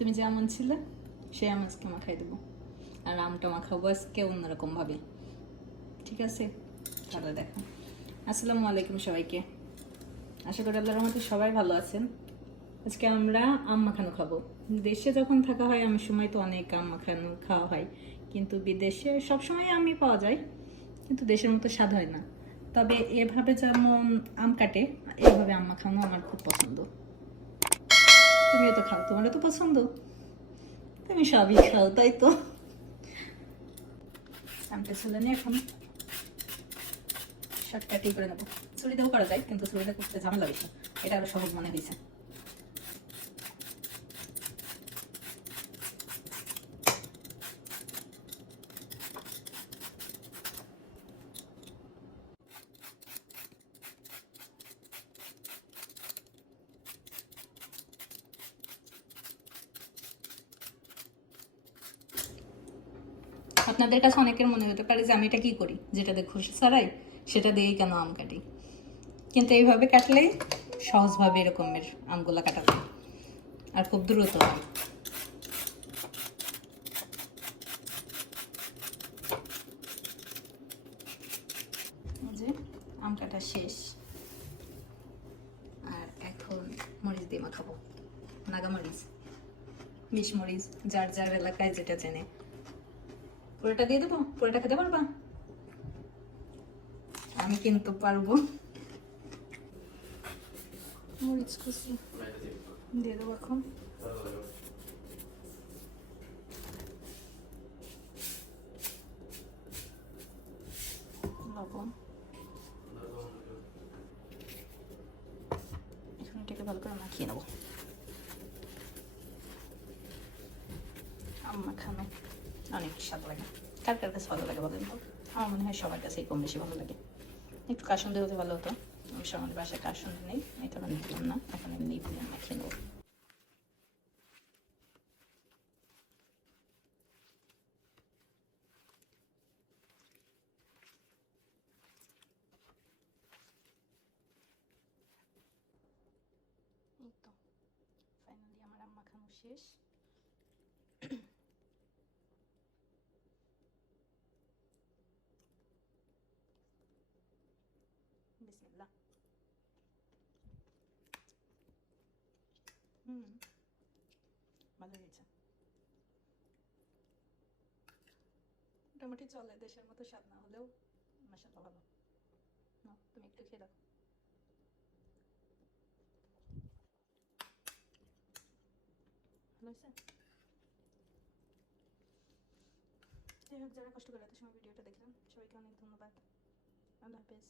তুমি যে আমন ছিলে সে আম আজকে মাখাই দেবো, আর আমটা মাখাবো আজকে অন্যরকম ভাবে। ঠিক আছে, তাহলে দেখো। আসসালামু আলাইকুম সবাইকে, আশা করি আল্লাহর রহমতে সবাই ভালো আছেন। আজকে আমরা আম মাখানো খাবো। দেশে যখন থাকা হয় আমি সময় তো অনেক আম মাখানো খাওয়া হয়, কিন্তু বিদেশে সবসময় আমই পাওয়া যায়, কিন্তু দেশের মতো স্বাদ হয় না। তবে এভাবে যেমন আম কাটে, এভাবে আম মাখানো আমার খুব পছন্দ। তুমিও তো খাও, তোমারও তো পছন্দ, তুমি সবই খাও তাই তো। আমটা ছেলে নিয়ে এখন শর্টকাটই করে নেবো। ছুরিতেও করা যায়, কিন্তু ছুরিতে করতে ঝামেলা বেশি, এটা আরো সহজ মনে হয়েছে। আপনাদের কাছে অনেকের মনে হতে পারে যে আমি এটা কি করি, যেটা দিয়ে খুশি ছাড়াই সেটা দিয়েই কেন আম কাটি, কিন্তু এইভাবে কাটলেই সহজভাবে এরকমের আমগুলা কাটা যায়, আর খুব দ্রুত হয়। যে আম কাটা শেষ, আর এখন মরিচ দিয়ে মাখাবো। নাগামরিচ, মিশমরিচ, যার যার এলাকায় যেটা চেনে। পুরোটা দিয়ে দেবো? পুরোটা খেতে পারবা? আমি কিন্তু পারবো। মরিচ কুচি দিয়ে দেবো এখন। লবণ, এখন এটাকে ভালো করে মাখিয়ে নেবো। আম মাখানো অনেক স্বাদ লাগে, কার কার কাছে ভালো লাগে বলেন তো? আমার মনে হয় সবার কাছেই কম বেশি ভালো লাগে। একটু কাসুন্দি হতে ভালো হতো, অবশ্য আমাদের বাসায় কাসুন্দি নেই, এই কারণে দিলাম না। এখন এমনি মাখিয়ে নেবো। এই তো ফাইনালি আমার আম মাখানো শেষ। বিসমিল্লাহ। ভালো হয়েছে, মোটামুটি চলে, দেশের মতো স্বাদ না হলেও মাশাআল্লাহ ভালো। নাও তুমি একটু খেয়ে দেখো। ভালো হয়েছে? যাই হোক, যারা কষ্ট করে এত সময় ভিডিওটা দেখলাম সবাইকে অনেক ধন্যবাদ। আল্লাহ হাফেজ।